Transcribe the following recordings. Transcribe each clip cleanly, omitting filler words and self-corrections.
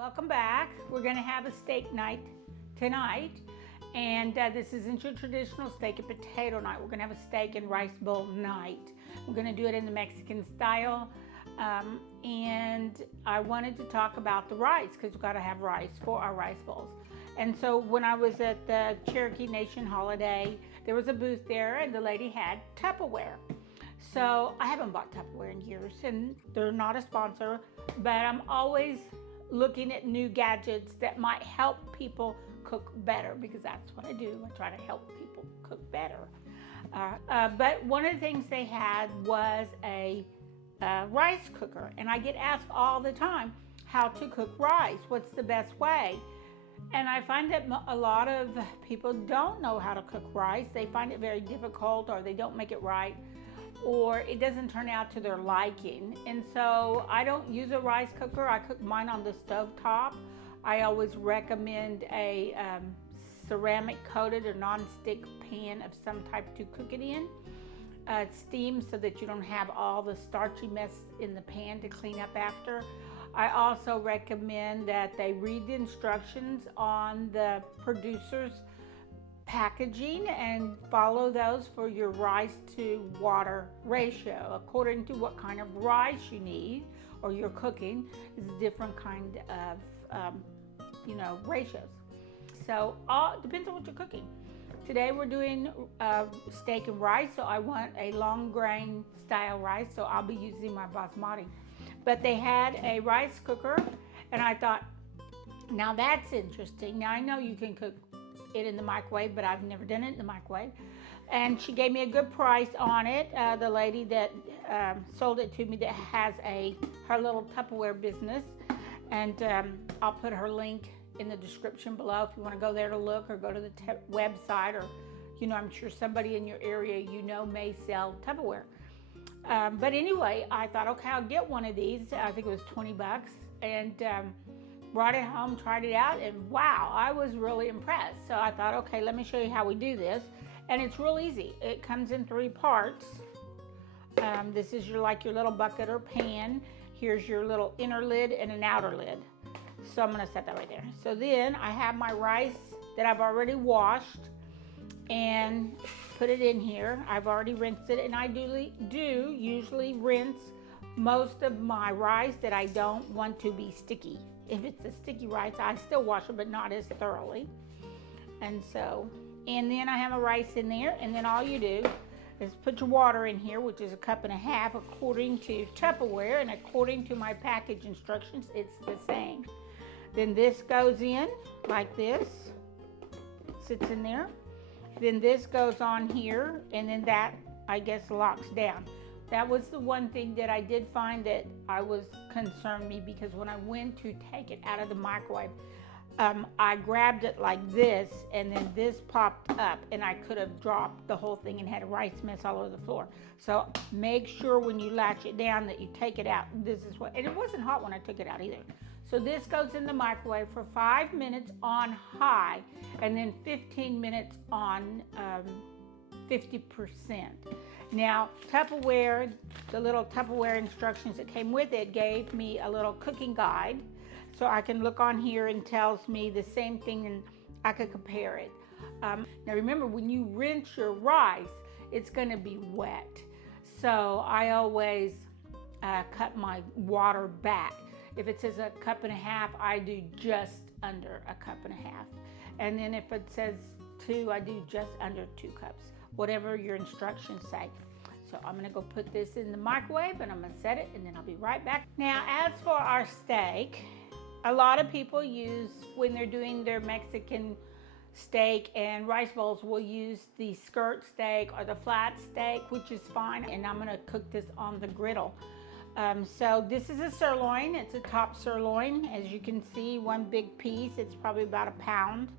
Welcome back. We're going to have a steak night tonight, and this isn't your traditional steak and potato night. We're going to have a steak and rice bowl night. We're going to do it in the Mexican style, and I wanted to talk about the rice because we've got to have rice for our rice bowls. And so when I was at the Cherokee Nation holiday, there was a booth there, and the lady had Tupperware. So I haven't bought Tupperware in years, and they're not a sponsor, but I'm always looking at new gadgets that might help people cook better, because that's what I do. I try to help people cook better. But one of the things they had was a rice cooker, and I get asked all the time how to cook rice. What's the best way? And I find that a lot of people don't know how to cook rice. They find it very difficult, or they don't make it right, or it doesn't turn out to their liking. And so I don't use a rice cooker. I cook mine on the stove top. I always recommend a ceramic coated or non-stick pan of some type to cook it in. Steam, so that you don't have all the starchy mess in the pan to clean up after. I also recommend that they read the instructions on the producer's packaging and follow those for your rice to water ratio. According to what kind of rice you need or you're cooking, is a different kind of ratios. So it depends on what you're cooking. Today we're doing steak and rice, so I want a long grain style rice, so I'll be using my basmati. But they had a rice cooker, and I thought, now that's interesting. Now I know you can cook it in the microwave, but I've never done it in the microwave. And she gave me a good price on it. The lady that sold it to me, that has her little Tupperware business, and I'll put her link in the description below if you want to go there to look, or go to the website, or I'm sure somebody in your area may sell Tupperware. But anyway, I thought, okay, I'll get one of these. I think it was 20 bucks, and brought it home, tried it out, and wow, I was really impressed. So I thought, okay, let me show you how we do this. And it's real easy. It comes in 3 parts. This is your little bucket or pan. Here's your little inner lid and an outer lid. So I'm gonna set that right there. So then I have my rice that I've already washed and put it in here. I've already rinsed it, and I do usually rinse most of my rice that I don't want to be sticky. If it's a sticky rice, I still wash it, but not as thoroughly. And then I have a rice in there, and then all you do is put your water in here, which is 1.5 cups according to Tupperware, and according to my package instructions, it's the same. Then this goes in like this, sits in there. Then this goes on here, and then that, I guess, locks down. That was the one thing that I did find that concerned me, because when I went to take it out of the microwave, I grabbed it like this, and then this popped up, and I could have dropped the whole thing and had a rice mess all over the floor. So make sure when you latch it down that you take it out. And it wasn't hot when I took it out either. So this goes in the microwave for 5 minutes on high, and then 15 minutes on 50%. Now, Tupperware, the little Tupperware instructions that came with it, gave me a little cooking guide. So I can look on here, and tells me the same thing, and I could compare it. Now remember, when you rinse your rice, it's gonna be wet. So I always cut my water back. If it says 1.5 cups, I do just under 1.5 cups. And then if it says 2, I do just under 2 cups, whatever your instructions say. So I'm gonna go put this in the microwave, and I'm gonna set it, and then I'll be right back. Now, as for our steak, a lot of people use, when they're doing their Mexican steak and rice bowls, will use the skirt steak or the flat steak, which is fine. And I'm gonna cook this on the griddle. So this is a sirloin. It's a top sirloin. As you can see, one big piece. It's probably about 1.5 pounds.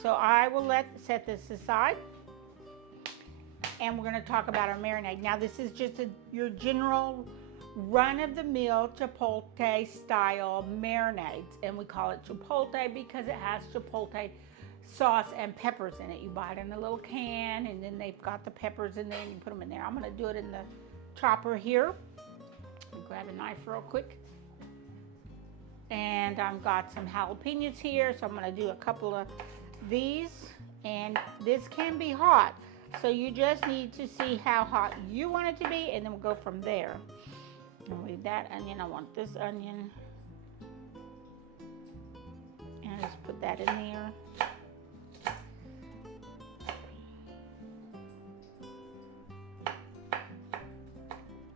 So I will set this aside, and we're going to talk about our marinade. Now this is just your general run-of-the-mill Chipotle style marinades, and we call it Chipotle because it has Chipotle sauce and peppers in it. You buy it in a little can, and then they've got the peppers in there, and you put them in there. I'm going to do it in the chopper here. Grab a knife real quick. And I've got some jalapenos here, so I'm gonna do a couple of these. And this can be hot, so you just need to see how hot you want it to be, and then we'll go from there. And with that onion, I want this onion. And just put that in there.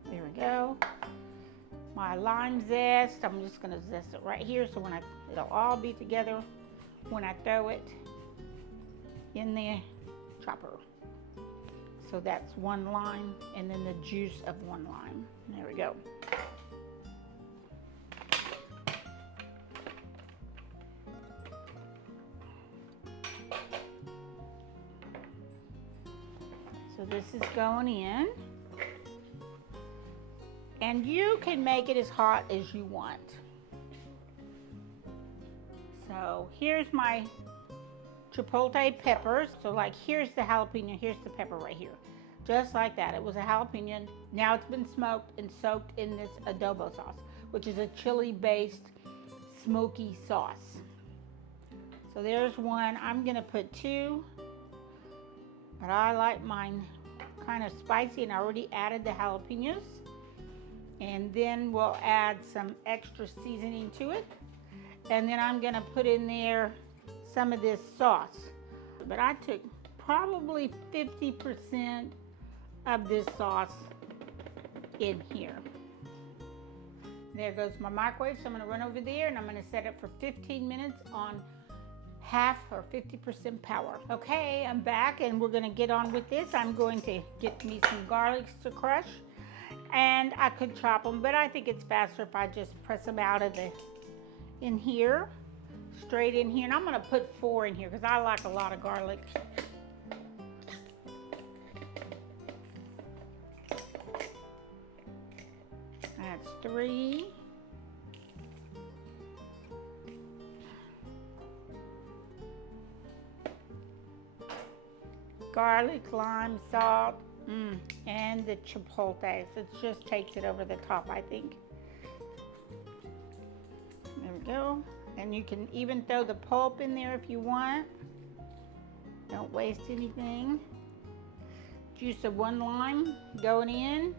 There we go. My lime zest, I'm just gonna zest it right here, so when it'll all be together when I throw it in the chopper. So that's one lime, and then the juice of one lime. There we go. So this is going in. And you can make it as hot as you want. So here's my Chipotle peppers. So like here's the jalapeno, here's the pepper right here. Just like that. It was a jalapeno. Now it's been smoked and soaked in this adobo sauce, which is a chili-based smoky sauce. So there's one. I'm gonna put two, but I like mine kind of spicy, and I already added the jalapenos. And then we'll add some extra seasoning to it. And then I'm gonna put in there some of this sauce. But I took probably 50% of this sauce in here. There goes my microwave, so I'm gonna run over there and I'm gonna set it for 15 minutes on half or 50% power. Okay, I'm back and we're gonna get on with this. I'm going to get me some garlics to crush. And I could chop them, but I think it's faster if I just press them out of in here, straight in here. And I'm gonna put 4 in here because I like a lot of garlic. That's 3. Garlic, lime, salt. And the chipotle, so it just takes it over the top, I think. There we go. And you can even throw the pulp in there if you want. Don't waste anything. Juice of 1 lime going in.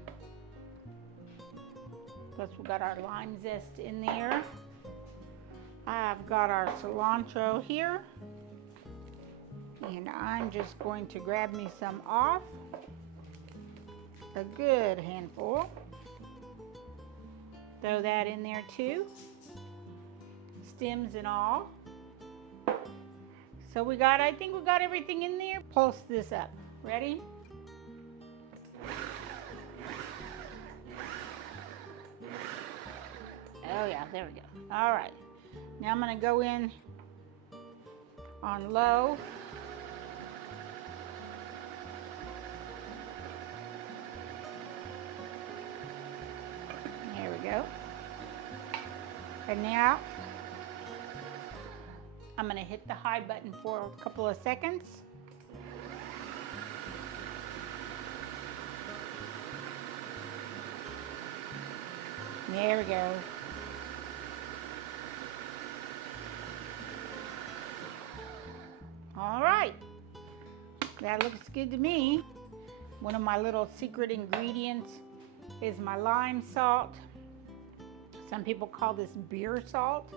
Plus we got our lime zest in there. I've got our cilantro here. And I'm just going to grab me some off. A good handful. Throw that in there too. Stems and all. So I think we got everything in there. Pulse this up. Ready? Oh yeah, there we go. All right. Now I'm gonna go in on low. There we go. And now I'm going to hit the high button for a couple of seconds. There we go. All right. That looks good to me. One of my little secret ingredients is my lime salt. Some people call this beer salt,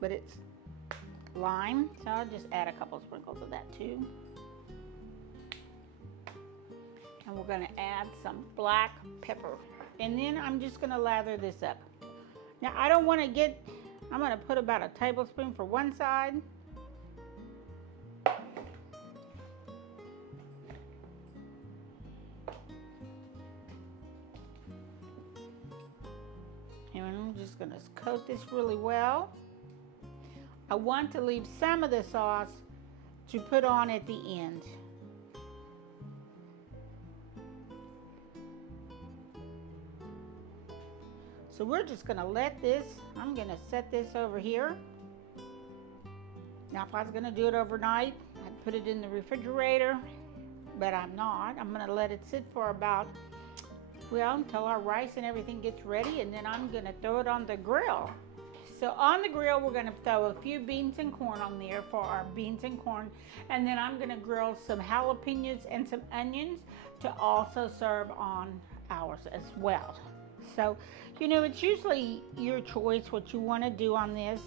but it's lime. So I'll just add a couple sprinkles of that too. And we're gonna add some black pepper. And then I'm just gonna lather this up. Now I don't wanna I'm gonna put about a tablespoon for one side. And I'm just gonna coat this really well. I want to leave some of the sauce to put on at the end. So we're just gonna I'm gonna set this over here. Now if I was gonna do it overnight, I'd put it in the refrigerator, but I'm not. I'm gonna let it sit for about, until our rice and everything gets ready, and then I'm gonna throw it on the grill. So on the grill, we're gonna throw a few beans and corn on there for our beans and corn. And then I'm gonna grill some jalapenos and some onions to also serve on ours as well. So, you know, it's usually your choice what you wanna do on this.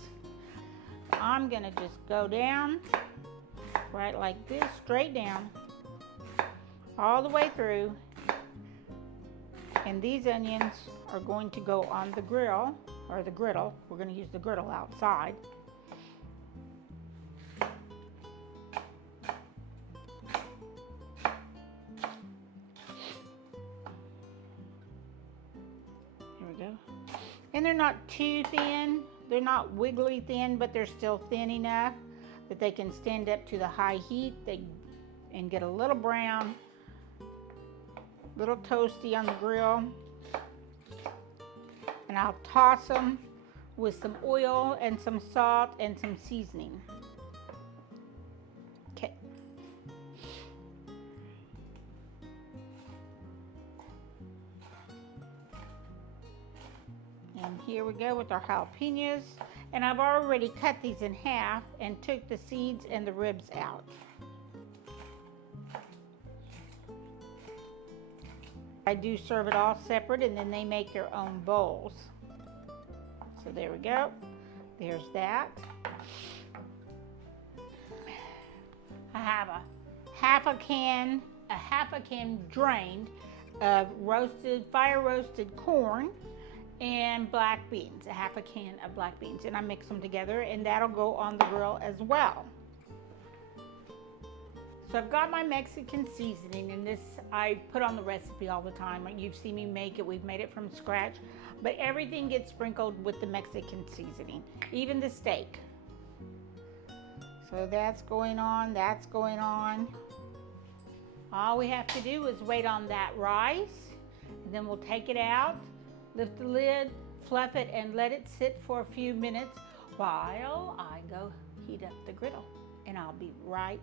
I'm gonna just go down, right like this, straight down, all the way through. And these onions are going to go on the grill, or the griddle. We're going to use the griddle outside. Here we go. And they're not too thin. They're not wiggly thin, but they're still thin enough that they can stand up to the high heat and get a little brown, little toasty on the grill. And I'll toss them with some oil and some salt and some seasoning. Okay. And here we go with our jalapenos. And I've already cut these in half and took the seeds and the ribs out. I do serve it all separate, and then they make their own bowls. So there we go. There's that. I have a half a can drained of fire roasted corn and black beans, a half a can of black beans, and I mix them together, and that'll go on the grill as well. So I've got my Mexican seasoning, and this I put on the recipe all the time. You've seen me make it. We've made it from scratch, but everything gets sprinkled with the Mexican seasoning, even the steak. So that's going on, that's going on. All we have to do is wait on that rice, and then we'll take it out, lift the lid, fluff it, and let it sit for a few minutes while I go heat up the griddle, and I'll be right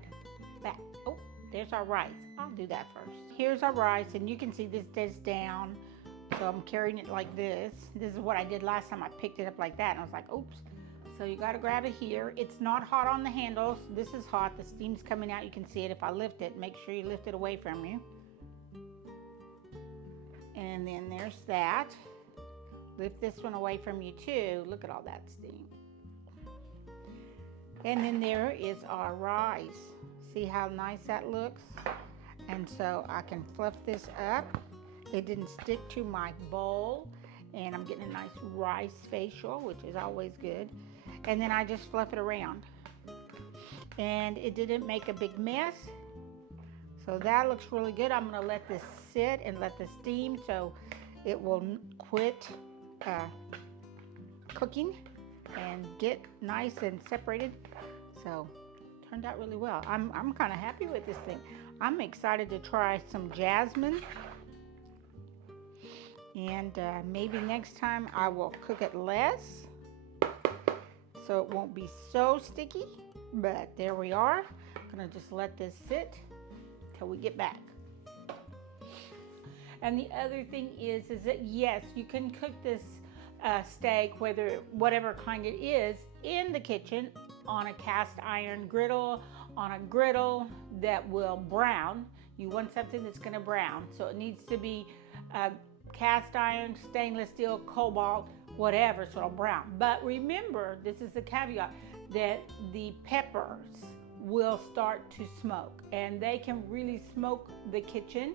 back. Oh, there's our rice. I'll do that first. Here's our rice, and you can see this is down, so I'm carrying it like this. This is what I did last time. I picked it up like that, and I was like, oops. So you got to grab it here. It's not hot on the handles. This is hot. The steam's coming out. You can see it if I lift it. Make sure you lift it away from you. And then there's that. Lift this one away from you too. Look at all that steam. And then there is our rice. See how nice that looks? And so I can fluff this up. It didn't stick to my bowl, and I'm getting a nice rice facial, which is always good. And then I just fluff it around. And it didn't make a big mess. So that looks really good. I'm gonna let this sit and let this steam so it will quit cooking and get nice and separated. So turned out really well. I'm kind of happy with this thing. I'm excited to try some jasmine, and maybe next time I will cook it less so it won't be so sticky. But there we are. I'm gonna just let this sit till we get back. And the other thing is that yes, you can cook this steak, whatever kind it is, in the kitchen on a cast iron griddle, on a griddle that will brown. You want something that's going to brown, so it needs to be cast iron, stainless steel, cobalt, whatever, so it'll brown. But remember, this is the caveat, that the peppers will start to smoke, and they can really smoke the kitchen.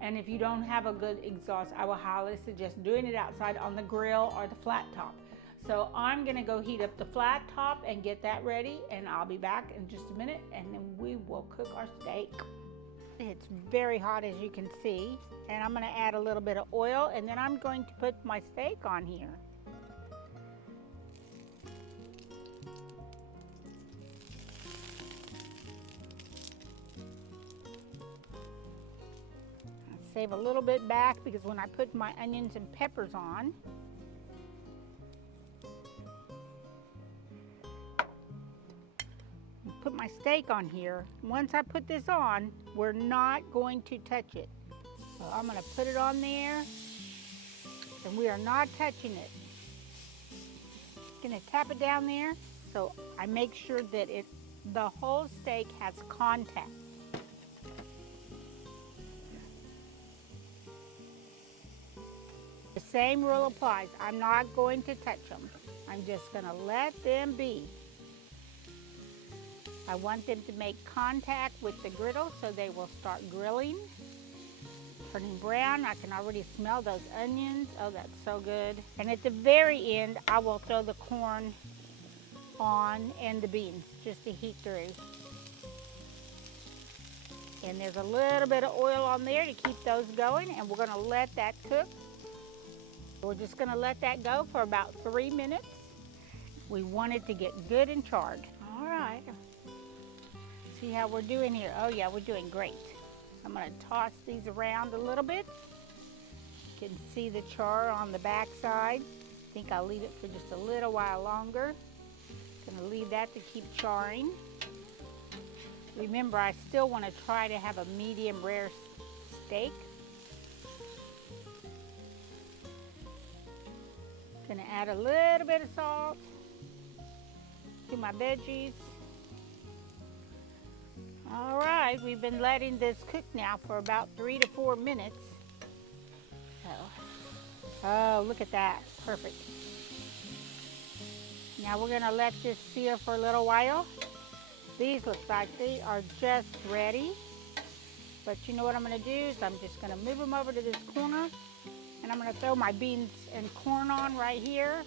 And if you don't have a good exhaust, I will highly suggest doing it outside on the grill or the flat top. So I'm gonna go heat up the flat top and get that ready, and I'll be back in just a minute, and then we will cook our steak. It's very hot, as you can see, and I'm gonna add a little bit of oil, and then I'm going to put my steak on here. Save a little bit back, because when I put my onions and peppers on, put my steak on here. Once I put this on, we're not going to touch it. So I'm going to put it on there, and we are not touching it. Gonna tap it down there so I make sure that the whole steak has contact. The same rule applies. I'm not going to touch them. I'm just gonna let them be. I want them to make contact with the griddle so they will start grilling. Turning brown, I can already smell those onions. Oh, that's so good. And at the very end, I will throw the corn on and the beans just to heat through. And there's a little bit of oil on there to keep those going, and we're gonna let that cook. We're just gonna let that go for about 3 minutes. We want it to get good and charred. All right. See how we're doing here? Oh yeah, we're doing great. I'm gonna toss these around a little bit. You can see the char on the back side. I think I'll leave it for just a little while longer. Gonna leave that to keep charring. Remember, I still want to try to have a medium rare steak. Gonna add a little bit of salt to my veggies. All right, we've been letting this cook now for about 3 to 4 minutes. Oh, look at that, perfect. Now we're gonna let this sear for a little while. These look like they are just ready. But you know what I'm gonna do is I'm just gonna move them over to this corner, and I'm gonna throw my beans and corn on right here.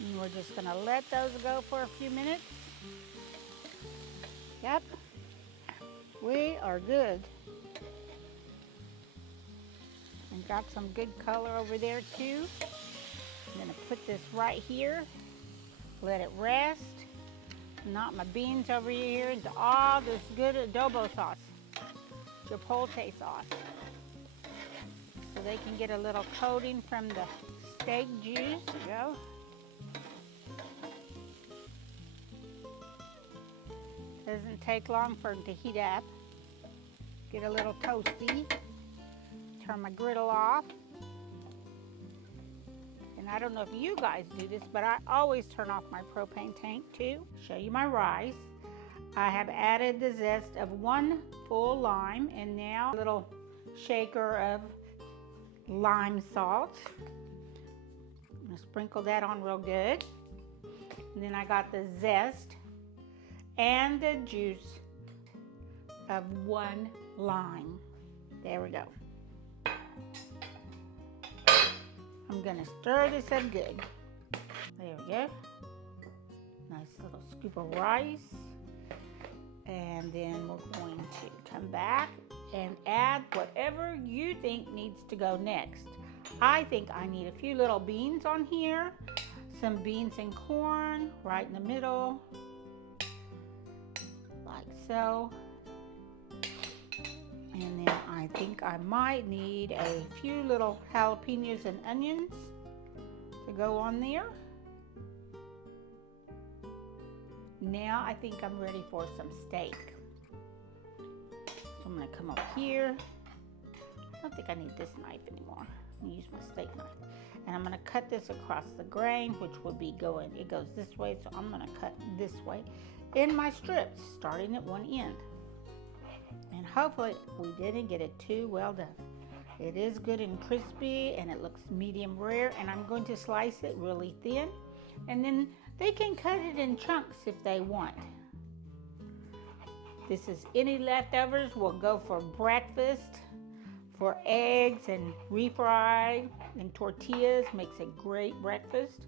And we're just gonna let those go for a few minutes. Yep, we are good. And got some good color over there too. I'm gonna put this right here, let it rest. Knock my beans over here into all this good adobo sauce, Chipotle sauce. So they can get a little coating from the steak juice. There you go. Doesn't take long for it to heat up. Get a little toasty. Turn my griddle off. And I don't know if you guys do this, but I always turn off my propane tank too. Show you my rice. I have added the zest of 1 full lime and now a little shaker of lime salt. I'm gonna sprinkle that on real good. And then I got the zest and the juice of 1 lime. There we go. I'm gonna stir this up good. There we go. Nice little scoop of rice. And then we're going to come back and add whatever you think needs to go next. I think I need a few little beans on here. Some beans and corn right in the middle. Like so. And then I think I might need a few little jalapenos and onions to go on there. Now I think I'm ready for some steak. So I'm gonna come up here. I don't think I need this knife anymore. I'm gonna use my steak knife. And I'm gonna cut this across the grain, which will be going, it goes this way, so I'm gonna cut this way in my strips, starting at one end. And hopefully we didn't get it too well done. It is good and crispy and it looks medium rare, and I'm going to slice it really thin, and then they can cut it in chunks if they want. This is any leftovers will go for breakfast, for eggs and refried and tortillas, makes a great breakfast.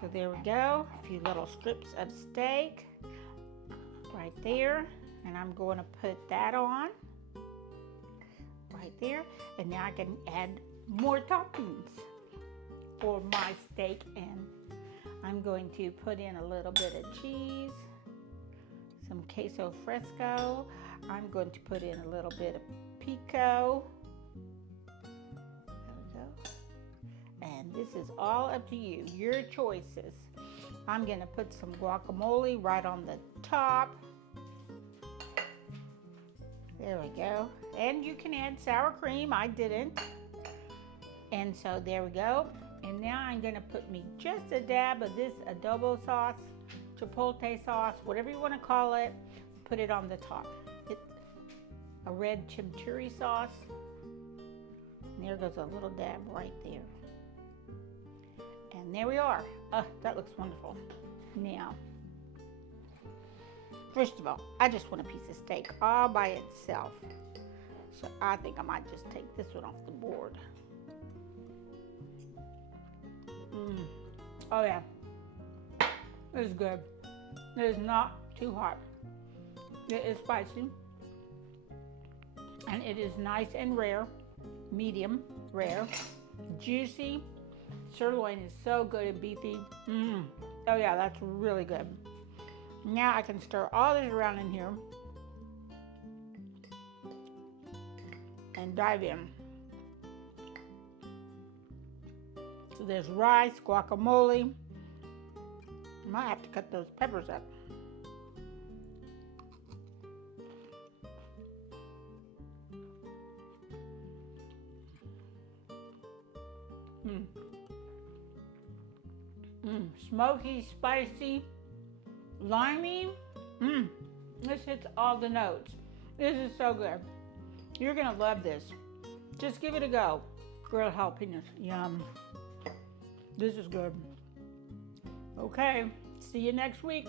So there we go, a few little strips of steak right there, and I'm going to put that on right there, and now I can add more toppings for my steak, and I'm going to put in a little bit of cheese, some queso fresco. I'm going to put in a little bit of pico. There we go. And this is all up to you, your choices. I'm going to put some guacamole right on the top. There we go. And you can add sour cream. I didn't. And so there we go. And now I'm gonna put me just a dab of this adobo sauce, chipotle sauce, whatever you wanna call it. Put it on the top. It's a red chimichurri sauce. And there goes a little dab right there. And there we are. That looks wonderful. Now, first of all, I just want a piece of steak all by itself. So I think I might just take this one off the board. Oh yeah, this is good. It is not too hot. It is spicy. And it is nice and rare, medium rare, juicy. Sirloin is so good and beefy. Oh yeah, that's really good. Now I can stir all this around in here and dive in. So there's rice, guacamole. I might have to cut those peppers up. Smoky, spicy, limey. This hits all the notes. This is so good. You're gonna love this. Just give it a go. Grilled jalapenos, yum. This is good. Okay, see you next week.